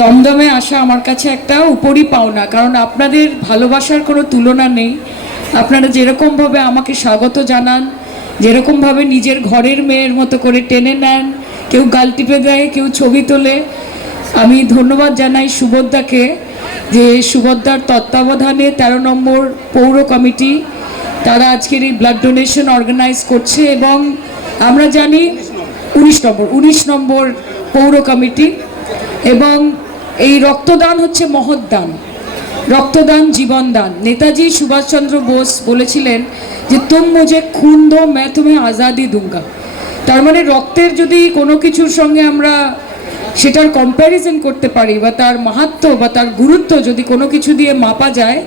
দমদমে আসা আমার কাছে একটা উপরই পাওনা, কারণ আপনাদের ভালোবাসার কোনো তুলনা নেই। আপনারা যেরকমভাবে আমাকে স্বাগত জানান, যেরকমভাবে নিজের ঘরের মেয়ের মতো করে টেনে নেন, কেউ গাল টিপে দেয়, কেউ ছবি তোলে, আমি ধন্যবাদ জানাই সুভদ্রাকে যে সুভদ্রার তত্ত্বাবধানে তেরো নম্বর পৌর কমিটি তারা আজকের এই ব্লাড ডোনেশন অর্গানাইজ করছে এবং আমরা জানি উনিশ নম্বর উনিশ নম্বর পৌর কমিটি এবং এই রক্তদান হচ্ছে মহৎ দান রক্তদান জীবনদান। নেতাজি সুভাষচন্দ্র বোস বলেছিলেন যে, তুম মুঝে খুন দো, মে তুমি আজাদি দুঙ্গা। তার মানে রক্তের যদি কোনো কিছুর সঙ্গে আমরা সেটার কম্প্যারিজন করতে পারি বা তার মাহাত্ম বা তার গুরুত্ব যদি কোনো কিছু দিয়ে মাপা যায়,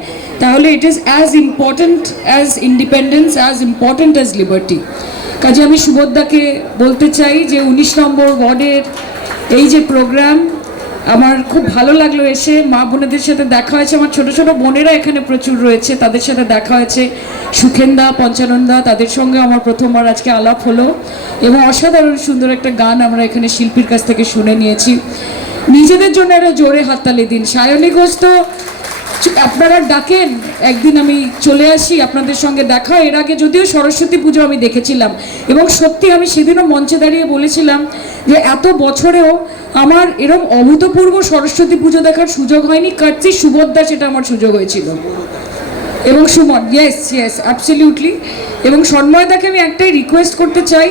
তাহলে it is as important as independence as important as liberty কাজে আমি সুভদ্রাকে বলতে চাই যে, উনিশ নম্বর ওয়ার্ডের এই যে প্রোগ্রাম আমার খুব ভালো লাগল এসে মা বোনেদের সাথে দেখা হয়েছে। আমার ছোট ছোট বোনেরা এখানে প্রচুর রয়েছে, তাদের সাথে দেখা হয়েছে। সুখেন্দা, পঞ্চানন্দা, তাদের সঙ্গে আমার প্রথমবার আজকে আলাপ হলো। এবং অসাধারণ সুন্দর একটা গান আমরা এখানে শিল্পীর কাছ থেকে শুনে নিয়েছি। নিজেদের জন্য একটা জোরে হাততালি দিন। সায়নী ঘোষ তো আপনারা ডাকেন। একদিন আমি চলে আসি, আপনাদের সঙ্গে দেখা। এর আগে যদিও সরস্বতী পুজো আমি দেখেছিলাম। এবং সত্যি আমি সেদিনও মঞ্চে দাঁড়িয়ে বলেছিলাম যে, এত বছরেও আমার এরম অভূতপূর্ব সরস্বতী পুজো দেখার সুযোগ হয়নি। কাটছি সুভদ্রা সেটা আমার সুযোগ হয়েছিল। এবং সুমন ইয়েস ইয়েস অ্যাবসলিউটলি এবং সন্ময়দাকে আমি একটাই রিকোয়েস্ট করতে চাই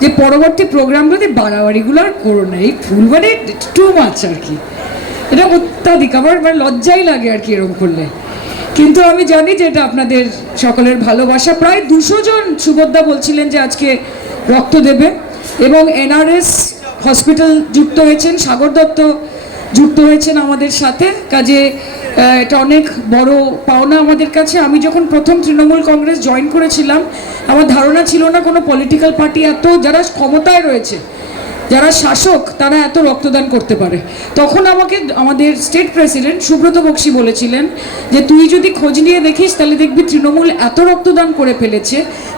যে, পরবর্তী প্রোগ্রামগুলোতে বাড়াবাড়িগুলো আর করো না। এই ফুল মানে টু মাছ আর কি। এটা অত্যাধিক, আমার মানে লজ্জাই লাগে আর কি এরকম করলে। কিন্তু আমি জানি যে এটা আপনাদের সকলের ভালোবাসা। প্রায় দুশো জন সুভদ্রা বলছিলেন যে আজকে রক্ত দেবে এবং এনআরএস হসপিটাল যুক্ত হয়েছেন, সাগর দত্ত যুক্ত হয়েছেন আমাদের সাথে। কাজে এটা অনেক বড় পাওনা আমাদের কাছে। আমি যখন প্রথম তৃণমূল কংগ্রেস জয়েন করেছিলাম, আমার ধারণা ছিল না কোনো পলিটিক্যাল পার্টি এত যারা ক্ষমতায় রয়েছে যারা শাসক, তারা এত রক্তদান করতে পারে। তখন আমাকে আমাদের স্টেট প্রেসিডেন্ট সুব্রত বক্সী বলেছিলেন যে, তুই যদি খোঁজ নিয়ে দেখিস, তাহলে দেখবি তৃণমূল এত রক্তদান করে ফেলেছে,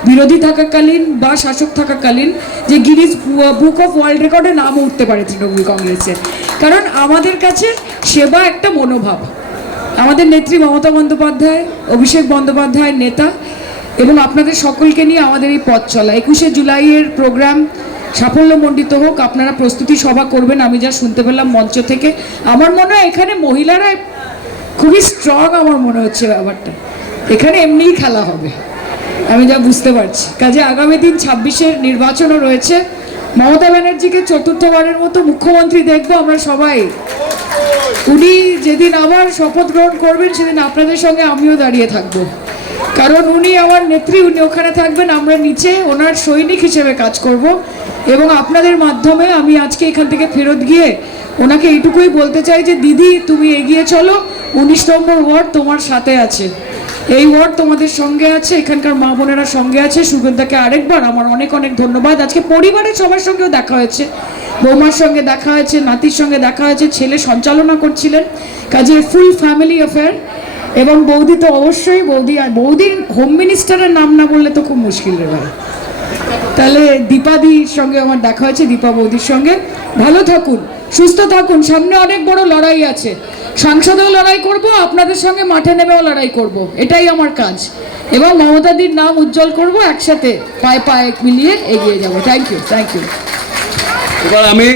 বিরোধী থাকাকালীন বা শাসক থাকাকালীন, যে গিরিজ বুক অফ ওয়ার্ল্ড রেকর্ডে নাম উঠতে পারে তৃণমূল কংগ্রেসের কারণ আমাদের কাছে সেবা একটা মনোভাব। আমাদের নেত্রী মমতা বন্দ্যোপাধ্যায়, অভিষেক বন্দ্যোপাধ্যায়ের নেতা এবং আপনাদের সকলকে নিয়ে আমাদের এই পথ চলা। একুশে জুলাইয়ের প্রোগ্রাম সাফল্যমণ্ডিত হোক, আপনারা প্রস্তুতি সভা করবেন, আমি যা শুনতে পেলাম মঞ্চ থেকে। আমার মনে হয় এখানে মহিলারা খুবই স্ট্রং আমার মনে হচ্ছে ব্যাপারটা। এখানে এমনিই খেলা হবে, আমি যা বুঝতে পারছি। কাজে আগামী দিন ছাব্বিশের নির্বাচনও রয়েছে। মমতা ব্যানার্জিকে চতুর্থবারের মতো মুখ্যমন্ত্রী দেখব আমরা সবাই। উনি যেদিন আবার শপথ গ্রহণ করবেন, সেদিন আপনাদের সঙ্গে আমিও দাঁড়িয়ে থাকব। কারণ উনি আমার নেত্রী, উনি ওখানে থাকবেন, আমরা নিচে ওনার সৈনিক হিসেবে কাজ করব। এবং আপনাদের মাধ্যমে আমি আজকে এখান থেকে ফেরত গিয়ে ওনাকে এইটুকুই বলতে চাই যে, দিদি, তুমি এগিয়ে চলো। উনিশ নম্বর ওয়ার্ড তোমার সাথে আছে। এই ওয়ার্ড তোমাদের সঙ্গে আছে, এখানকার মা বোনেরা সঙ্গে আছে। সুগন্ধাকে আরেকবার আমার অনেক অনেক ধন্যবাদ। আজকে পরিবারের সবার সঙ্গেও দেখা হয়েছে। বৌমার সঙ্গে দেখা হয়েছে, নাতির সঙ্গে দেখা হয়েছে, ছেলে সঞ্চালনা করছিলেন। কাজে ফুল ফ্যামিলি অ্যাফেয়ার এবং বৌদি তো অবশ্যই বৌদি আর বৌদির হোম মিনিস্টারের নাম না বললে তো খুব মুশকিল রে ভাই। তাহলে দীপাদির সঙ্গে আমার দেখা হয়েছে, দীপা বৌদির সঙ্গে। ভালো থাকুন, সুস্থ থাকুন, সামনে অনেক বড় লড়াই আছে। সাংসদেও লড়াই করব, আপনাদের সঙ্গে মাঠে নেমেও লড়াই করব, এটাই আমার কাজ। এবং মমতাদির নাম উজ্জ্বল করব, একসাথে পায়ে পায়ে মিলিয়ে এগিয়ে যাব। থ্যাংক ইউ থ্যাংক ইউ এবার আমি